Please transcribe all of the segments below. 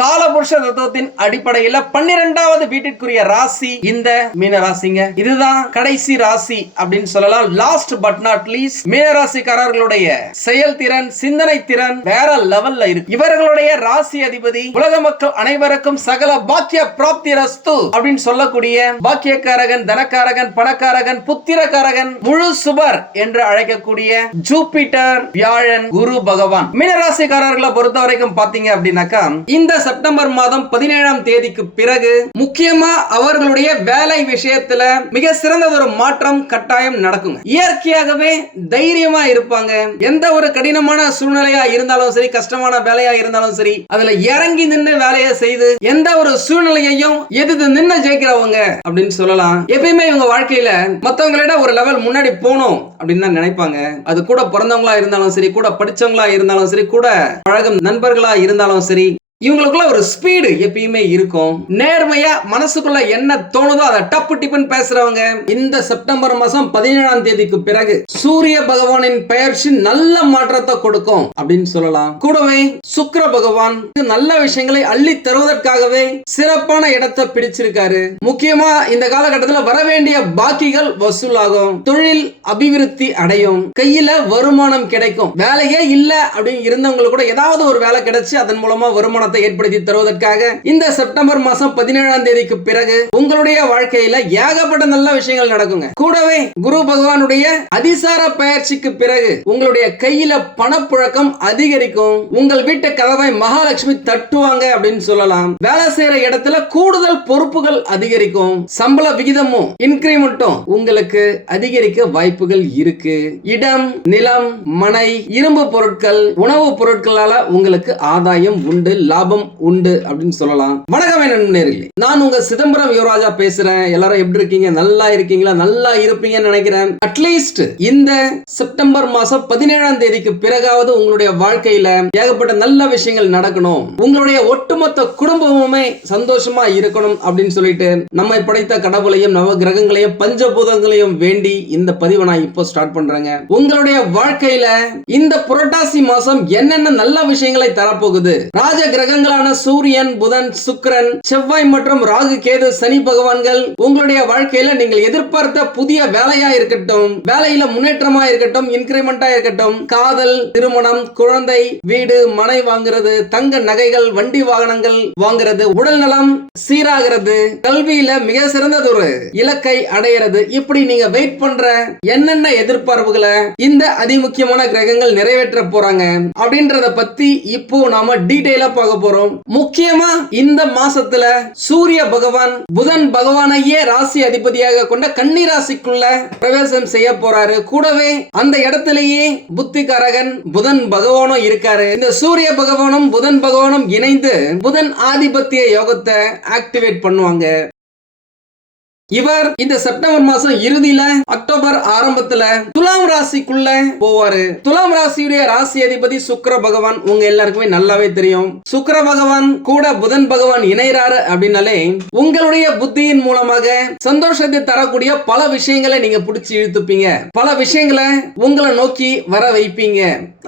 காலபுருஷ தத்துவத்தின் அடிப்படையில பன்னிரெண்டாவது வீட்டிற்குரிய ராசி இந்த மீன ராசிங்க. இதுதான் கடைசி ராசி அப்படின்னு சொல்லலாம். லாஸ்ட் பட் நாட் லீஸ்ட் மீன ராசிக்காரர்களுடைய செயல்திறன் சிந்தனை திறன் வேற லெவல்ல இருக்கு. இவர்களுடைய ராசி அதிபதி உலக மக்கள் அனைவருக்கும் சகல பாக்கிய பிராப்தி ரஸ்து அப்படின்னு சொல்லக்கூடிய பாக்கியக்காரகன் தனக்காரகன் பணக்காரகன் புத்திரக்காரகன் முழு சுபர் என்று அழைக்கக்கூடிய ஜூபிட்டர் வியாழன் குரு பகவான். மீனராசிக்காரர்களை பொறுத்த வரைக்கும் பாத்தீங்க அப்படின்னாக்கா இந்த செப்டம்பர் மாதம் பதினேழாம் தேதிக்கு பிறகு முக்கியமா அவர்களுடைய வேலை விஷயத்துல மிக சிறந்ததொரு மாற்றம் கட்டாயம் நடக்குங்க. இயற்கையாகவே தைரியமா இருப்பாங்க. எந்த ஒரு கடினமான சூழ்நிலையா இருந்தாலும் சரி கஷ்டமான வேலையா இருந்தாலும் சரி அதுல இறங்கி நின்று வேலையை செய்து எந்த ஒரு சூழ்நிலையையும் எதிர்த்து நின்று ஜெயிக்கிறவங்க அப்படின்னு சொல்லலாம். எப்பயுமே இவங்க வாழ்க்கையில மத்தவங்களோட ஒரு லெவல் முன்னாடி போகணும் அப்படின்னு தான் நினைப்பாங்க. அது கூட பிறந்தவங்களா இருந்தாலும் சரி கூட படிச்சவங்களா இருந்தாலும் சரி கூட பழகும் நண்பர்களா இருந்தாலும் சரி இவங்களுக்குள்ள ஒரு ஸ்பீடு எப்பயுமே இருக்கும். நேர்மையா மனசுக்குள்ள என்ன தோணுதோ அதை டப்பு டிப்புன்னு பேசுறவங்க இந்த செப்டம்பர் மாசம் பதினேழாம் தேதிக்கு பிறகு சூரிய பகவானின் பெயர்ச்சி நல்ல மாற்றத்தை கொடுக்கும் அப்படின்னு சொல்லலாம். கூடவே சுக்கிர பகவான் நல்ல விஷயங்களை அள்ளி தருவதற்காகவே சிறப்பான இடத்தை பிடிச்சிருக்காரு. முக்கியமா இந்த காலகட்டத்தில் வர வேண்டிய பாக்கிகள் வசூலாகும். தொழில் அபிவிருத்தி அடையும். கையில வருமானம் கிடைக்கும். வேலையே இல்ல அப்படின்னு இருந்தவங்களுக்கு கூட ஏதாவது ஒரு வேலை கிடைச்சு அதன் மூலமா வருமானம் மாற்றத்தை ஏற்படுத்தி தருவதற்காக இந்த செப்டம்பர் மாசம் பதினேழாம் தேதிக்கு பிறகு உங்களுடைய வாழ்க்கையில ஏகப்பட்ட நல்ல விஷயங்கள் நடக்குங்க. கூடவே குரு பகவானுடைய அதிசார பயிற்சிக்கு பிறகு உங்களுடைய கையில பணப்புழக்கம் அதிகரிக்கும். உங்கள் வீட்டு கதவை மகாலட்சுமி தட்டுவாங்க அப்படின்னு சொல்லலாம். வேலை செய்யற இடத்துல கூடுதல் பொறுப்புகள் அதிகரிக்கும். சம்பள விகிதமும் இன்கிரிமெண்ட்டும் உங்களுக்கு அதிகரிக்க வாய்ப்புகள் இருக்கு. இடம் நிலம் மனை இரும்பு பொருட்கள் உணவுப் பொருட்களால உங்களுக்கு ஆதாயம் உண்டு லாபம் உண்டு அப்படின்னு சொல்லலாம். வணக்கமே நண்பர்களே நான் உங்க சிதம்பரம் யுவராஜா பேசுறேன். எல்லாரும் எப்படி இருக்கீங்க? நல்லா இருக்கீங்களா? நல்லா இருப்பீங்கன்னு நினைக்கிறேன். அட்லீஸ்ட் இந்த செப்டம்பர் மாசம் பதினேழாம் தேதிக்கு பிறகாவது உங்களுடைய வாழ்க்கையில ஏகப்பட்ட நல்ல விஷயங்கள் நடக்கணும். உங்களுடைய ஒட்டுமொத்த குடும்பமுமே சந்தோஷமா இருக்கணும் அப்படின்னு சொல்லிட்டு நம்மை படைத்த கடவுளையும் நவ கிரகங்களையும் பஞ்சபூதங்களையும் வேண்டி இந்த பதிவை நான் இப்போ ஸ்டார்ட் பண்றேங்க. உங்களுடைய வாழ்க்கையில இந்த புரட்டாசி மாசம் என்னென்ன நல்ல விஷயங்களை தரப்போகுது? ராஜ கிரக கிரகங்களான சூரியன் புதன் சுக்கரன் செவ்வாய் மற்றும் ராகு கேது சனி பகவான்கள் உங்களுடைய வாழ்க்கையில நீங்கள் எதிர்பார்த்த புதிய வேலையா இருக்கட்டும் வேலையில முன்னேற்றமா இருக்கட்டும் இன்கிரிமெண்டா இருக்கட்டும் காதல் திருமணம் குழந்தை வீடு மனை வாங்குறது தங்க நகைகள் வண்டி வாகனங்கள் வாங்குறது உடல் நலம் சீராகிறது கல்வியில மிக சிறந்ததொரு இலக்கை அடையிறது. இப்படி நீங்க வெயிட் பண்ற என்னென்ன எதிர்பார்ப்புகளை இந்த அதிமுக்கியமான கிரகங்கள் நிறைவேற்ற போறாங்க அப்படின்றத பத்தி இப்போ நாம டீட்டெயிலா பார்க்க போறோம். முக்கியமா இந்த மாசத்துல சூரிய பகவான் புதன் பகவானையே ராசி அதிபதியாக கொண்ட கன்னி ராசிக்குள்ள பிரவேசம் செய்ய போறாரு. கூடவே அந்த இடத்திலேயே புத்திகாரகன் புதன் பகவானும் இருக்காரு. இந்த சூரிய பகவானும் புதன் பகவானும் இணைந்து புதன் ஆதிபத்திய யோகத்தை ஆக்டிவேட் பண்ணுவாங்க. இவர் இந்த செப்டம்பர் மாசம் இறுதியில அக்டோபர் ஆரம்பத்துல துலாம் ராசிக்குள்ள போவாரு. துலாம் ராசியுடைய ராசி அதிபதி சுக்கர பகவான் உங்க எல்லாருக்குமே நல்லாவே தெரியும். சுக்கர பகவான் கூட புதன் பகவான் இணைறாரு அப்படின்னாலே உங்களுடைய புத்தியின் மூலமாக சந்தோஷத்தை தரக்கூடிய பல விஷயங்களை நீங்க பிடிச்சி இழுத்துப்பீங்க. பல விஷயங்களை உங்களை நோக்கி வர வைப்பீங்க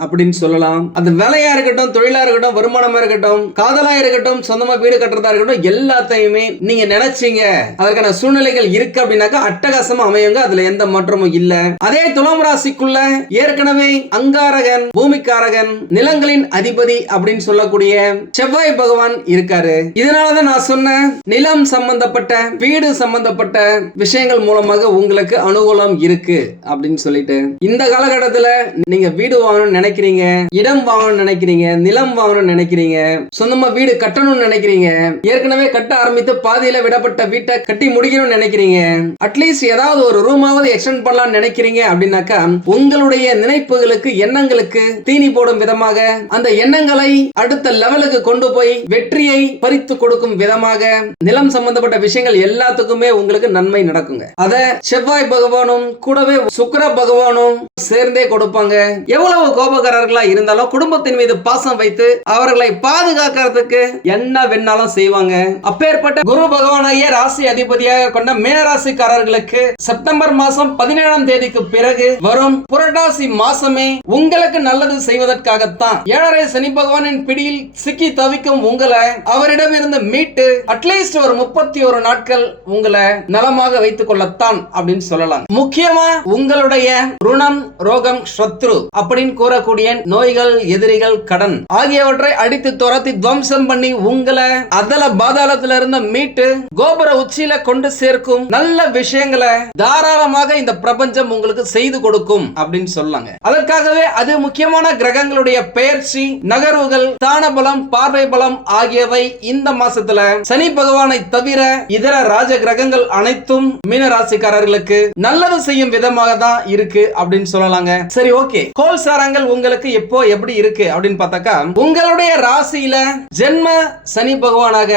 அப்படின்னு சொல்லலாம். அது வேலையா இருக்கட்டும் தொழிலா இருக்கட்டும் வருமானமா இருக்கட்டும் காதலா இருக்கட்டும் சொந்தமா வீடு கட்டுறதா இருக்கட்டும் எல்லாத்தையுமே நீங்க நினைச்சீங்க. அதற்கான சூழ்நிலை சூழ்நிலைகள் இருக்கு அப்படின்னாக்கா அட்டகாசமா அமையுங்க. அதுல எந்த மாற்றமும் இல்ல. அதே துலாம் ராசிக்குள்ள ஏற்கனவே அங்காரகன் பூமிக்காரகன் நிலங்களின் அதிபதி அப்படின்னு சொல்லக்கூடிய செவ்வாய் பகவான் இருக்காரு. இதனாலதான் நான் சொன்னேன் நிலம் சம்பந்தப்பட்ட வீடு சம்பந்தப்பட்ட விஷயங்கள் மூலமாக உங்களுக்கு அனுகூலம் இருக்கு அப்படின்னு சொல்லிட்டு. இந்த காலகட்டத்துல நீங்க வீடு வாங்கணும்னு நினைக்கிறீங்க இடம் வாங்கணும்னு நினைக்கிறீங்க நிலம் வாங்கணும்னு நினைக்கிறீங்க சொந்தமா வீடு கட்டணும்னு நினைக்கிறீங்க ஏற்கனவே கட்ட ஆரம்பித்து பாதியில விடப்பட்ட வீட்டை கட்டி முடிக்கணும்னு நினைக்கிறீங்க? அட்லீஸ்ட் ஏதாவது ஒரு ரூமாவது எக்ஸ்டெண்ட் பண்ணலாம்னு நினைக்கிறீங்க அப்படின்னாக்கா உங்களுடைய நினைப்புகளுக்கு எண்ணங்களுக்கு தீனி போடும் விதமாக அந்த எண்ணங்களை அடுத்த லெவலுக்கு கொண்டு போய் வெற்றியை பறித்து கொடுக்கும் விதமாக நிலம் சம்பந்தப்பட்ட விஷயங்கள் எல்லாத்துக்குமே உங்களுக்கு நன்மை நடக்குங்க. அத செவ்வாய் பகவானும் கூடவே சுக்கர பகவானும் சேர்ந்தே கொடுப்பாங்க. எவ்வளவு கோபக்காரர்களா இருந்தாலும் குடும்பத்தின் மீது பாசம் வைத்து அவர்களை பாதுகாக்கிறதுக்கு என்ன வேணாலும் செய்வாங்க. அப்பேற்பட்ட குரு பகவானாகிய ராசி அதிபதியாக கொண்ட கொண்ட மீனராசிக்காரர்களுக்கு செப்டம்பர் மாசம் பதினேழாம் தேதிக்கு பிறகு வரும் புரட்டாசி மாசமே உங்களுக்கு நல்லது செய்வதற்காகத்தான். ஏழரை சனி பகவானின் பிடியில் சிக்கி தவிக்கும் உங்களை அவரிடம் இருந்து மீட்டு அட்லீஸ்ட் ஒரு முப்பத்தி ஒரு நாட்கள் உங்களை நலமாக வைத்துக் கொள்ளத்தான் அப்படின்னு சொல்லலாம். முக்கியமா உங்களுடைய ருணம் ரோகம் சத்ரு அப்படின்னு கூறக்கூடிய நோய்கள் எதிரிகள் கடன் ஆகியவற்றை அடித்து துரத்தி துவம்சம் பண்ணி உங்களை அதல பாதாளத்திலிருந்து மீட்டு கோபுர உச்சியில கொண்டு சேர்க்கும் நல்ல விஷயங்களை தாராளமாக இந்த பிரபஞ்சம் உங்களுக்கு செய்து கொடுக்கும் அப்படின்னு சொல்லாங்க. அதற்காகவே அது முக்கியமான கிரகங்களுடைய பெயர்ச்சி நகர்வுகள் தான பலம் பார்வை பலம் ஆகியவை இந்த மாசத்துல சனி பகவானை தவிர இதர ராஜ கிரகங்கள் அனைத்தும் மீன ராசிக்காரர்களுக்கு நல்லது செய்யும் விதமாக தான் இருக்கு அப்படின்னு சொல்லலாங்க. சரி ஓகே. கோல் சாரங்கள் உங்களுக்கு எப்போ எப்படி இருக்கு அப்படின்னு பார்த்தாக்கா உங்களுடைய ராசியில ஜென்ம சனி பகவானாக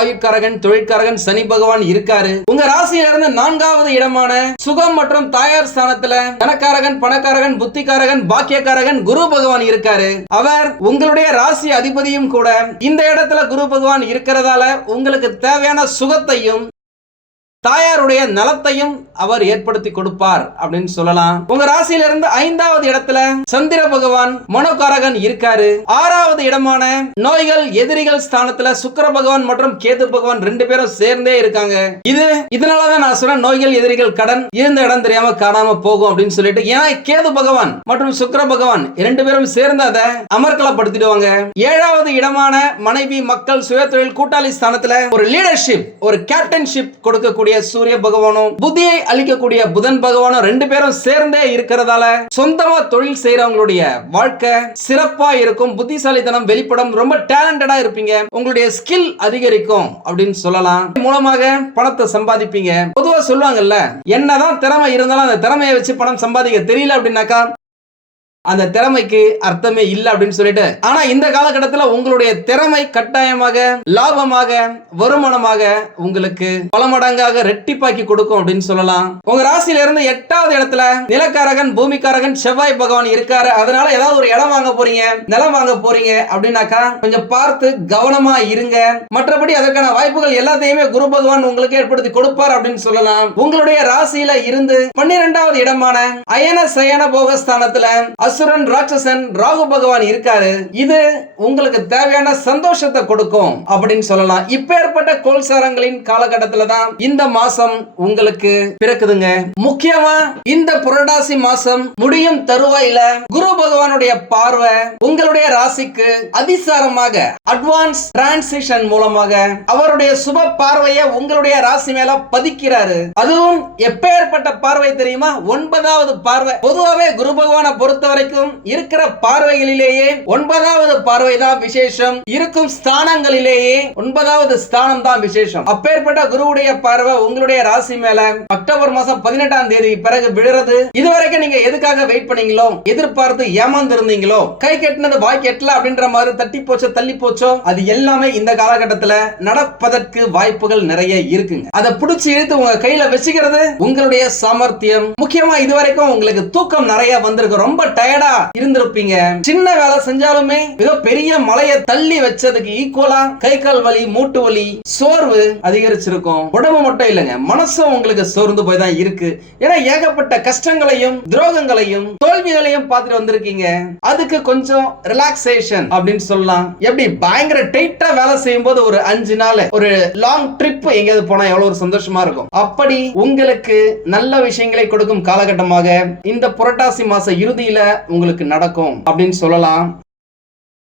ஆயுட்காரகன் தொழிற்காரகன் சனி பகவான் இருக்காரு. உங்க ராசியில இருந்து நான்காவது இடமான சுகம் மற்றும் தாயார் ஸ்தானத்துல தனக்காரகன் பணக்காரகன் புத்திகாரகன் பாக்கியக்காரகன் குரு பகவான் இருக்காரு. அவர் உங்களுடைய ராசி அதிபதியும் கூட இந்த இடத்துல குரு பகவான் இருக்கிறதால உங்களுக்கு தேவையான சுகத்தையும் தாயாருடைய நலத்தையும் அவர் ஏற்படுத்தி கொடுப்பார் அப்படின்னு சொல்லலாம். உங்க ராசியில இருந்து ஐந்தாவது இடத்துல சந்திர பகவான் மனோகாரகன் இருக்காரு. ஆறாவது இடமான நோய்கள் எதிரிகள் ஸ்தானத்துல சுக்கிர பகவான் மற்றும் கேது பகவான் ரெண்டு பேரும் சேர்ந்தே இருக்காங்க. இது இதனாலதான் நான் சொல்றேன் நோய்கள் எதிரிகள் கடன் இருந்த இடம் தெரியாம காணாம போகும் அப்படின்னு சொல்லிட்டு ஏன்னா கேது பகவான் மற்றும் சுக்கிர பகவான் இரண்டு பேரும் சேர்ந்து அதை அமர்க்கலப்படுத்திடுவாங்க. ஏழாவது இடமான மனைவி மக்கள் சுயதொழில் கூட்டாளி ஸ்தானத்துல ஒரு லீடர்ஷிப் ஒரு கேப்டன்ஷிப் கொடுக்கக்கூடிய சூரிய பகவானும் புத்தியை அளிக்கக்கூடிய புதன் பகவானும் ரெண்டு பேரும் சேர்ந்தே இருக்கிறதால சொந்தமா தொழில் செய்யறவங்களுடைய வாழ்க்கை சிறப்பா இருக்கும். புத்திசாலித்தனம் வெளிப்படும் ரொம்ப டேலண்டடா இருப்பீங்க. உங்களுடைய ஸ்கில் அதிகரிக்கும் அப்படின்னு சொல்லலாம். இது மூலமாக பணத்தை சம்பாதிப்பீங்க. பொதுவா சொல்லுவாங்கல்ல என்னதான் திறமை இருந்தாலும் அந்த திறமையை வச்சு பணம் சம்பாதிக்க தெரியல அப்படின்னாக்கா அந்த திறமைக்கு அர்த்தமே இல்லை அப்படின்னு சொல்லிட்டு. ஆனா இந்த காலகட்டத்தில் உங்களுடைய திறமை கட்டாயமாக லாபமாக வருமானமாக உங்களுக்கு பல மடங்காக ரெட்டிப்பாக்கி கொடுக்கும் அப்படின்னு சொல்லலாம். உங்க ராசியில இருந்து எட்டாவது இடத்துல நிலக்காரகன் பூமிக்காரகன் செவ்வாய் பகவான் இருக்காரு. அதனால ஏதாவது ஒரு இடம் வாங்க போறீங்க நிலம் வாங்க போறீங்க அப்படின்னாக்கா கொஞ்சம் பார்த்து கவனமா இருங்க. மற்றபடி அதற்கான வாய்ப்புகள் எல்லாத்தையுமே குரு பகவான் உங்களுக்கு ஏற்படுத்தி கொடுப்பார் அப்படின்னு சொல்லலாம். உங்களுடைய ராசியில இருந்து பன்னிரெண்டாவது இடமான அயன சயன போகஸ்தானத்துல அசுரன் ராட்சசன் ராகு பகவான் இருக்காரு. இது உங்களுக்கு தேவையான சந்தோஷத்தை கொடுக்கும் அப்படின்னு சொல்லலாம். இப்பேற்பட்ட கோல்சாரங்களின் காலகட்டத்துல தான் இந்த மாசம் உங்களுக்கு பிறக்குதுங்க. முக்கியமா இந்த புரடாசி மாசம் முடியும் தருவாயில குரு பகவானுடைய பார்வை உங்களுடைய ராசிக்கு அதிசாரமாக அட்வான்ஸ் டிரான்சிஷன் மூலமாக அவருடைய சுப பார்வையை உங்களுடைய ராசி மேல பதிக்கிறாரு. அதுவும் எப்பேற்பட்ட பார்வை தெரியுமா? ஒன்பதாவது பார்வை. பொதுவாகவே குரு பகவானை பொறுத்தவரை வரைக்கும் இருக்கிற பார்வைகளிலேயே ஒன்பதாவது பார்வை தான் விசேஷம். இருக்கும் ஸ்தானங்களிலேயே ஒன்பதாவது ஸ்தானம் தான் விசேஷம். அப்பேற்பட்ட குருவுடைய பார்வை உங்களுடைய ராசி மேல அக்டோபர் மாசம் பதினெட்டாம் தேதி பிறகு விழுறது. இதுவரைக்கும் நீங்க எதுக்காக வெயிட் பண்ணீங்களோ எதிர்பார்த்து ஏமாந்து இருந்தீங்களோ கை கட்டினது வாய் கெட்டல அப்படின்ற மாதிரி தட்டி போச்சோ தள்ளி போச்சோ அது எல்லாமே இந்த காலகட்டத்துல நடப்பதற்கு வாய்ப்புகள் நிறைய இருக்குங்க. அதை பிடிச்சி இழுத்து உங்க கையில வச்சுக்கிறது உங்களுடைய சாமர்த்தியம். முக்கியமா இதுவரைக்கும் உங்களுக்கு தூக்கம் நிறைய வந்திருக்கு. ரொம்ப டயர்டா இருந்திருப்பீங்க. சின்ன வேலை செஞ்சாலுமே மிக பெரிய மலையை தள்ளி வச்சதுக்கு ஈக்குவலா கை கால் வலி மூட்டு வலி சோர்வு அதிகரிச்சிருக்கும். உடம்பு மட்டும் இல்லைங்க மனசும் உங்களுக்கு சோர்ந்து போய் தான் இருக்கு. ஏன்னா ஏகப்பட்ட கஷ்டங்களையும் துரோகங்களையும் தோல்விகளையும் பார்த்துட்டு வந்திருக்கீங்க. அதுக்கு கொஞ்சம் ரிலாக்ஸேஷன் அப்படின்னு சொல்லலாம். எப்படி? பயங்கர டைட்டா வேலை செய்யும் போது ஒரு அஞ்சு நாள் ஒரு லாங் ட்ரிப் எங்கேயாவது போனா எவ்வளவு ஒரு சந்தோஷமா இருக்கும். அப்படி உங்களுக்கு நல்ல விஷயங்களை கொடுக்கும் காலகட்டமாக இந்த புரட்டாசி மாச இறுதியில உங்களுக்கு நடக்கும் அப்படின்னு சொல்லலாம்.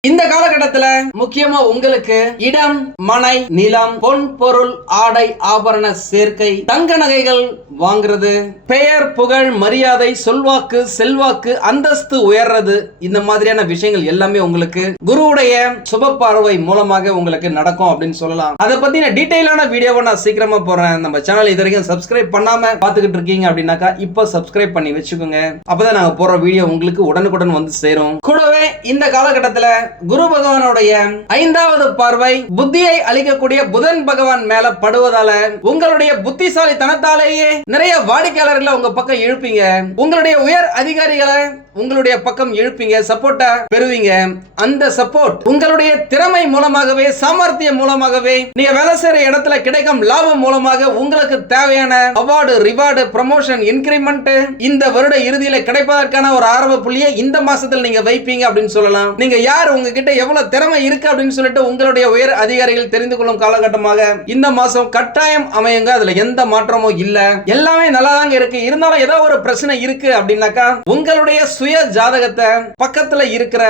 இந்த காலகட்டத்துல முக்கியமா உங்களுக்கு இடம் மனை நிலம் பொன் பொருள் ஆடை ஆபரண சேர்க்கை தங்க நகைகள் வாங்குறது பெயர் புகழ் மரியாதை சொல்வாக்கு செல்வாக்கு அந்தஸ்து உயர்றது இந்த மாதிரியான விஷயங்கள் எல்லாமே உங்களுக்கு குருவுடைய சுப பார்வை மூலமாக உங்களுக்கு நடக்கும் அப்படின்னு சொல்லலாம். அதை பத்தின டீட்டெயிலான வீடியோவை நான் சீக்கிரமா போறேன் நம்ம சேனல் இது வரைக்கும் சப்ஸ்கிரைப் பண்ணாம பாத்துக்கிட்டு இருக்கீங்க அப்படின்னாக்கா இப்போ சப்ஸ்கிரைப் பண்ணி வச்சுக்கோங்க. அப்பதான் நாங்க போற வீடியோ உங்களுக்கு உடனுக்குடன் வந்து சேரும். கூடவே இந்த காலகட்டத்துல குரு பகவானுடைய ஐந்தாவது பார்வை புத்தியை அளிக்கக்கூடிய புதன் பகவான் மேல படுவதால உங்களுடைய புத்திசாலித்தனத்தாலேயே நிறைய வாடிக்கையாளர்களை உங்க பக்கம் இழுப்பீங்க. உங்களுடைய உயர் அதிகாரிகளை உங்களுடைய பக்கம் இழுப்பீங்க சப்போர்ட்டா பெறுவீங்க. அந்த சப்போர்ட் உங்களுடைய திறமை மூலமாகவே சாமர்த்தியம் மூலமாகவே நீங்க வேலை செய்யற இடத்துல கிடைக்கும் லாபம் மூலமாக உங்களுக்கு தேவையான அவார்டு ரிவார்டு ப்ரமோஷன் இன்கிரிமெண்ட் இந்த வருட இறுதியில கிடைப்பதற்கான ஒரு ஆரம்ப புள்ளியை இந்த மாசத்துல நீங்க வைப்பீங்க அப்படின்னு சொல்லலாம். நீங்க யார்? உங்ககிட்ட எவ்வளவு திறமை இருக்கு அப்படின்னு சொல்லிட்டு உங்களுடைய உயர் அதிகாரிகள் தெரிந்து கொள்ளும் காலகட்டமாக இந்த மாசம் கட்டாயம் அமையுங்க. அதுல எந்த மாற்றமும் இல்ல. எல்லாமே நல்லா தாங்க இருக்கு. இருந்தாலும் ஏதோ ஒரு பிரச்சனை இருக்கு அப்படின்னாக்கா உங்களுடைய சுய சுய ஜாதகத்தை பக்கத்துல இருக்கிற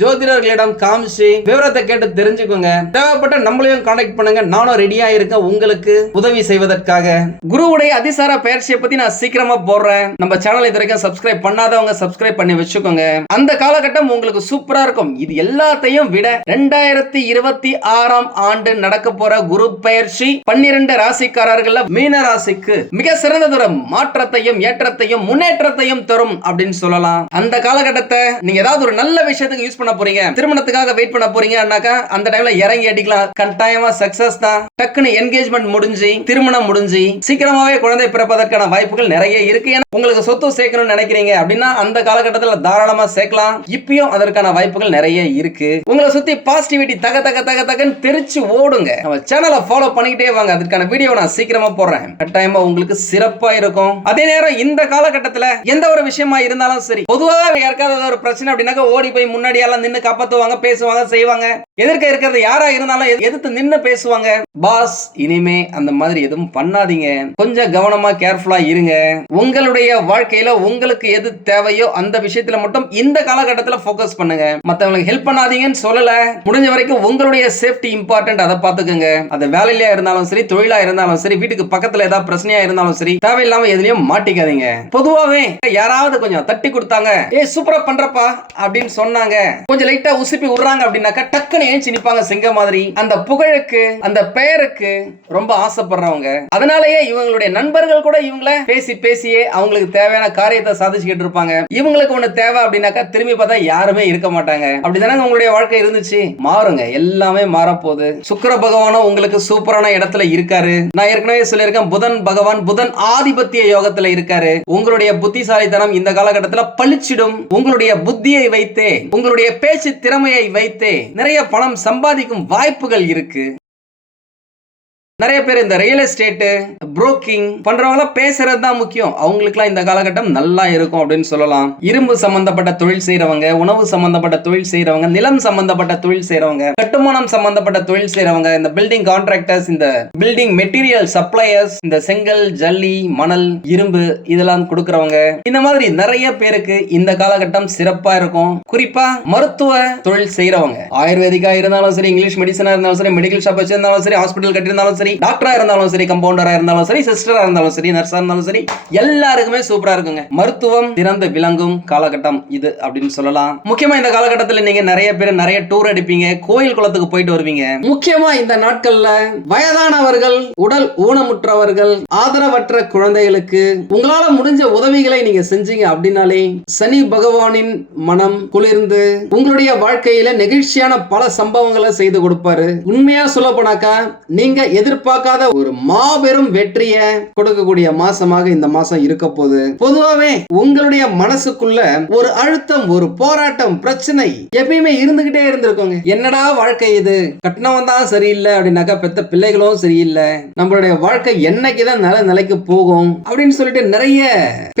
ஜோதிடர்களிடம் காமிச்சு விவரத்தை கேட்டு தெரிஞ்சுக்கோங்க. தேவைப்பட்ட நம்மளையும் கான்டாக்ட் பண்ணுங்க. நானும் ரெடியா இருக்க உங்களுக்கு உதவி செய்வதற்காக. குருவுடைய அதிசார பயிற்சியை பத்தி நான் சீக்கிரமா போடுறேன். நம்ம சேனல் இது வரைக்கும் சப்ஸ்கிரைப் பண்ணாதவங்க சப்ஸ்கிரைப் பண்ணி வச்சுக்கோங்க. அந்த காலகட்டம் உங்களுக்கு சூப்பரா இருக்கும். இது எல்லாத்தையும் விட ரெண்டாயிரத்தி இருபத்தி ஆறாம் ஆண்டு நடக்க போற குரு பயிற்சி பன்னிரண்டு ராசிக்காரர்கள் மீன ராசிக்கு மிக சிறந்ததொரு மாற்றத்தையும் ஏற்றத்தையும் முன்னேற்றத்தையும் தரும் அப்படின்னு சொல்லலாம். அந்த காலகட்டத்தை நீங்க ஏதாவது ஒரு நல்ல விஷயத்துக்கு யூஸ் பண்ண போறீங்க திருமணத்துக்காக வெயிட் பண்ண போறீங்கன்னாக்கா அந்த டைம்ல இறங்கி அடிக்கலாம். கட்டாயமா சக்சஸ் தான். டக்குன்னு என்கேஜ்மெண்ட் முடிஞ்சு திருமணம் முடிஞ்சு சீக்கிரமாவே குழந்தை பிறப்பதற்கான வாய்ப்புகள் நிறைய இருக்கு. ஏன்னா உங்களுக்கு சொத்து சேர்க்கணும்னு நினைக்கிறீங்க அப்படின்னா அந்த காலகட்டத்தில் தாராளமா சேர்க்கலாம். இப்பயும் அதற்கான வாய்ப்புகள் நிறைய இருக்கு. உங்களை சுத்தி பாசிட்டிவிட்டி தக தக தக தகன்னு தெரிச்சு ஓடுங்க. நம்ம சேனலை ஃபாலோ பண்ணிக்கிட்டே வாங்க. அதற்கான வீடியோ நான் சீக்கிரமா போடுறேன். கட்டாயமா உங்களுக்கு சிறப்பா இருக்கும். அதே நேரம் இந்த காலகட்டத்தில் எந்த ஒரு விஷயமா இருந்தாலும் சரி பொதுவாக யாருக்காவது ஒரு பிரச்சனை அப்படின்னாக்கா ஓடி போய் முன்னாடியெல்லாம் நின்று காப்பாற்றுவாங்க பேசுவாங்க செய்வாங்க. எதிர்க்க இருக்கிறது யாரா இருந்தாலும் எது- எதிர்த்து நின்று பேசுவாங்க. பாஸ் இனிமே அந்த மாதிரி எதுவும் பண்ணாதீங்க. கொஞ்சம் கவனமா கேர்ஃபுல்லா இருங்க. உங்களுடைய வாழ்க்கையில உங்களுக்கு எது தேவையோ அந்த விஷயத்துல மட்டும் இந்த காலகட்டத்தில் ஃபோக்கஸ் பண்ணுங்க. மற்றவங்களுக்கு ஹெல்ப் பண்ணாதீங்கன்னு சொல்லல. முடிஞ்ச வரைக்கும் உங்களுடைய சேஃப்டி இம்பார்ட்டன்ட் அதை பார்த்துக்கோங்க. அது வேலையிலயா இருந்தாலும் சரி தொழிலா இருந்தாலும் சரி வீட்டுக்கு பக்கத்துல ஏதாவது பிரச்சனையா இருந்தாலும் சரி தேவையில்லாம எதுலயும் மாட்டிக்காதீங்க. பொதுவாகவே யாராவது கொஞ்சம் தட்டி கொடுத்தாங்க ஏ சூப்பரா பண்றப்பா அப்படின்னு சொன்னாங்க. கொஞ்சம் லைட்டா உசுப்பி விடுறாங்க அப்படின்னாக்கா டக்குன்னு ஏஞ்சி நிப்பாங்க சிங்க மாதிரி. அந்த புகழுக்கு அந்த பெயருக்கு ரொம்ப ஆசைப்படுறவங்க. அதனாலயே இவங்களுடைய நண்பர்கள் கூட இவங்கள பேசி பேசியே அவங்களுக்கு தேவையான காரியத்தை சாதிச்சுக்கிட்டு இருப்பாங்க. இவங்களுக்கு ஒண்ணு தேவை அப்படின்னாக்கா திரும்பி பார்த்தா யாருமே இருக்க மாட்டாங்க. அப்படிதானே உங்களுடைய வாழ்க்கை இருந்துச்சு? மாறுங்க எல்லாமே மாறப்போகுது. சுக்கர பகவானும் உங்களுக்கு சூப்பரான இடத்துல இருக்காரு. நான் ஏற்கனவே சொல்லியிருக்கேன் புதன் பகவான் புதன் ஆதிபத்திய யோகத்துல இருக்காரு. உங்களுடைய புத்திசாலித்தனம் இந்த காலகட்டத்தில் பழு பளிச்சிடும் உங்களுடைய புத்தியை வைத்தே உங்களுடைய பேச்சு திறமையை வைத்தே நிறைய பணம் சம்பாதிக்கும் வாய்ப்புகள் இருக்கு. நிறைய பேர் இந்த ரியல் எஸ்டேட் புரோக்கிங் பண்றவங்கள பேசுறது தான் முக்கியம். அவங்களுக்குலாம் இந்த காலகட்டம் நல்லா இருக்கும் அப்படின்னு சொல்லலாம். இரும்பு சம்பந்தப்பட்ட தொழில் செய்யறவங்க உணவு சம்பந்தப்பட்ட தொழில் செய்யறவங்க நிலம் சம்பந்தப்பட்ட தொழில் செய்யறவங்க கட்டுமானம் சம்பந்தப்பட்ட தொழில் செய்யறவங்க இந்த பில்டிங் கான்ட்ராக்டர்ஸ் இந்த பில்டிங் மெட்டீரியல் சப்ளையர்ஸ் இந்த செங்கல் ஜல்லி மணல் இரும்பு இதெல்லாம் கொடுக்கறவங்க. இந்த மாதிரி நிறைய பேருக்கு இந்த காலகட்டம் சிறப்பா இருக்கும். குறிப்பா மருத்துவ தொழில் செய்யறவங்க ஆயுர்வேதிக்கா இருந்தாலும் சரி இங்கிலீஷ் மெடிசனா இருந்தாலும் சரி மெடிக்கல் ஷாப் வச்சிருந்தாலும் சரி ஹாஸ்பிட்டல் கட்டியிருந்தாலும் சரி டாக்டரா இருந்தாலும் சரி கம்பவுண்டரா இருந்தாலும் சரி சிஸ்டரா இருந்தாலும் சரி நர்ஸா இருந்தாலும் சரி எல்லாருக்குமே சூப்பரா இருக்குங்க. மருத்துவம் திறந்து விளங்கும் காலகட்டம் இது அப்படின்னு சொல்லலாம். முக்கியமா இந்த காலகட்டத்தில் நீங்க நிறைய பேர் நிறைய டூர் அடிப்பீங்க கோயில் குளத்துக்கு போயிட்டு வருவீங்க. முக்கியமா இந்த நாட்கள்ல வயதானவர்கள் உடல் ஊனமுற்றவர்கள் ஆதரவற்ற குழந்தைகளுக்கு உங்களால முடிஞ்ச உதவிகளை நீங்க செஞ்சீங்க அப்படின்னாலே சனி பகவானின் மனம் குளிர்ந்து உங்களுடைய வாழ்க்கையில நெகிழ்ச்சியான பல சம்பவங்களை செய்து கொடுப்பாரு. உண்மையா சொல்ல போனாக்கா நீங்க எதிர்ப்பு எதிர்பார்க்காத ஒரு மாபெரும் வெற்றியை கொடுக்கக்கூடிய மாசமாக இந்த மாசம் இருக்க போகுது. பொதுவாவே உங்களுடைய மனசுக்குள்ள ஒரு அழுத்தம் ஒரு போராட்டம் பிரச்சனை எப்பயுமே இருந்துகிட்டே இருந்திருக்கோங்க. என்னடா வாழ்க்கை இது? கட்டணம் தான் சரியில்லை அப்படின்னாக்கா பெத்த பிள்ளைகளும் சரியில்லை. நம்மளுடைய வாழ்க்கை என்னைக்குதான் நல்ல நிலைக்கு போகும் அப்படின்னு சொல்லிட்டு நிறைய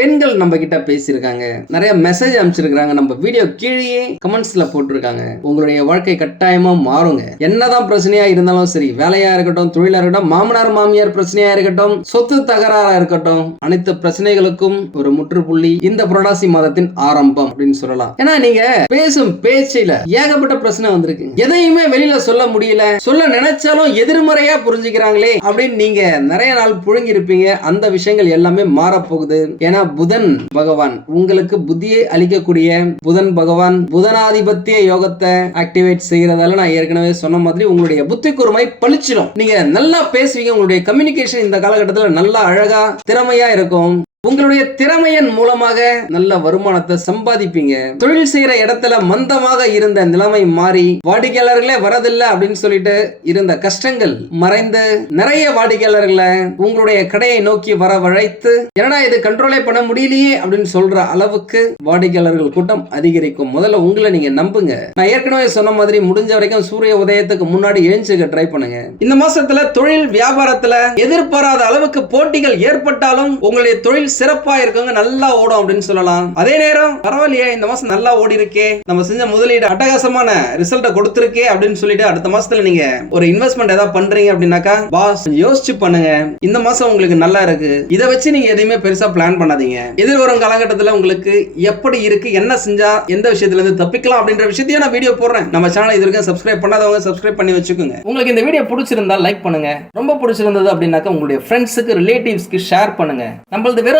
பெண்கள் நம்ம கிட்ட பேசியிருக்காங்க. நிறைய மெசேஜ் அனுப்பிச்சிருக்காங்க. நம்ம வீடியோ கீழே கமெண்ட்ஸ்ல போட்டிருக்காங்க. உங்களுடைய வாழ்க்கை கட்டாயமா மாறுங்க. என்னதான் பிரச்சனையா இருந்தாலும் சரி வேலையா இருக்கட்டும் தொழிலா இருக்கட்டும் மாமனார் மாமியார் பிரச்சனையா இருக்கட்டும் சொத்து தகராறா இருக்கட்டும் அனைத்து பிரச்சனைகளுக்கும் ஒரு முற்றுப்புள்ளி இந்த புரடாசி மாதத்தின் ஆரம்பம் அப்படின்னு சொல்லலாம். ஏன்னா நீங்க பேசும் பேச்சில ஏகப்பட்ட பிரச்சனை வந்திருக்கு எதையுமே வெளியில சொல்ல முடியல. சொல்ல நினைச்சாலும் எதிர்மறையா புரிஞ்சுக்கிறாங்களே அப்படின்னு நீங்க நிறைய நாள் புழுங்கி இருப்பீங்க. அந்த விஷயங்கள் எல்லாமே மாறப்போகுது. ஏன்னா புதன் பகவான் உங்களுக்கு புத்தியை அளிக்கக்கூடிய புதன் பகவான் புதனாதிபத்திய யோகத்தை ஆக்டிவேட் செய்யறதால நான் ஏற்கனவே சொன்ன மாதிரி உங்களுடைய புத்தி கூர்மை பளிச்சிடும். நீங்க நல்ல பேசுவீங்க. உங்களுடைய கம்யூனிகேஷன் இந்த காலகட்டத்தில் நல்லா அழகா திறமையா இருக்கும். உங்களுடைய திறமையின் மூலமாக நல்ல வருமானத்தை சம்பாதிப்பீங்க. தொழில் செய்யற இடத்துல மந்தமாக இருந்த நிலைமை மாறி வாடிக்கையாளர்களே வரதில்லை அப்படின்னு சொல்லிட்டு இருந்த கஷ்டங்கள் மறைந்து நிறைய வாடிக்கையாளர்களை உங்களுடைய கடையை நோக்கி வரவழைத்து என்னடா இது கண்ட்ரோலே பண்ண முடியலையே? அப்படின்னு சொல்ற அளவுக்கு வாடிக்கையாளர்கள் கூட்டம் அதிகரிக்கும். முதல்ல உங்களை நீங்க நம்புங்க. நான் ஏற்கனவே சொன்ன மாதிரி முடிஞ்ச வரைக்கும் சூரிய உதயத்துக்கு முன்னாடி எழுந்துக்க ட்ரை பண்ணுங்க. இந்த மாசத்துல தொழில் வியாபாரத்துல எதிர்பாராத அளவுக்கு போட்டிகள் ஏற்பட்டாலும் உங்களுடைய தொழில் சிறப்பா இருக்கவங்க நல்லா ஓடும் அப்படின்னு சொல்லலாம். அதே நேரம் பரவாயில்லையே இந்த மாசம் நல்லா ஓடி இருக்கே நம்ம செஞ்ச முதலீடு அட்டகாசமான ரிசல்ட்டை கொடுத்துருக்கே அப்படின்னு சொல்லிட்டு அடுத்த மாசத்துல நீங்க ஒரு இன்வெஸ்ட்மெண்ட் ஏதாவது பண்றீங்க அப்படின்னாக்கா பாஸ் யோசிச்சு பண்ணுங்க. இந்த மாசம் உங்களுக்கு நல்லா இருக்கு. இதை வச்சு நீங்க எதையுமே பெருசா பிளான் பண்ணாதீங்க. எதிர்வரும் காலகட்டத்துல உங்களுக்கு எப்படி இருக்கு என்ன செஞ்சா எந்த விஷயத்துல இருந்து தப்பிக்கலாம் அப்படின்ற விஷயத்தையும் நான் வீடியோ போடுறேன். நம்ம சேனல் இது வரைக்கும் சப்ஸ்கிரைப் பண்ணாதவங்க சப்ஸ்கிரைப் பண்ணி வச்சுக்கோங்க. உங்களுக்கு இந்த வீடியோ பிடிச்சிருந்தா லைக் பண்ணுங்க. ரொம்ப பிடிச்சிருந்தது அப்படின்னாக்கா உங்களுடைய ஃப்ரெண்ட்ஸுக்கு ரிலேட்டிவ்ஸ்க்கு ஷேர் பண்ணுங்க. நம்மளது வெறும்